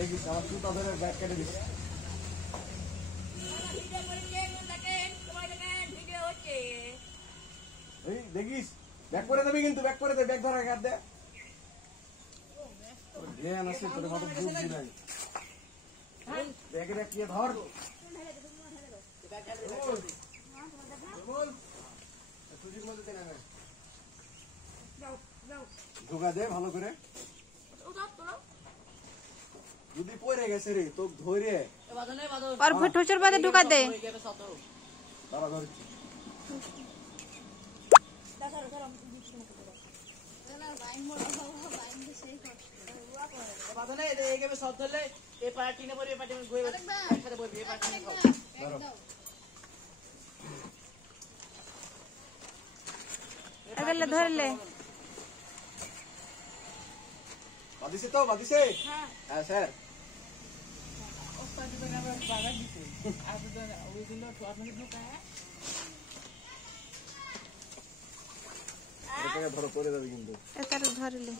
দেখিস আমার জুতা ধরে ব্যাগ কেটে দিস। এই দেখিস ব্যাগ করে দেবে কিন্তু ব্যাগ করে দে, ব্যাগ ধরা কাট দে। জ্ঞান আছে তোর মতো বুদ্ধি নাই। ব্যাগে রাখিয়ে ধর। ঢোকা দে ভালো করে। যদি পড়ে গেছে রে তো ধরে আর ঠোঁচের বাদে ঢোকা দে। দাঁড়া ধরছি। ধরলে বাদিছে তো বাদিছে। হ্যাঁ স্যার ধরো করে যাবে কিন্তু ধরলে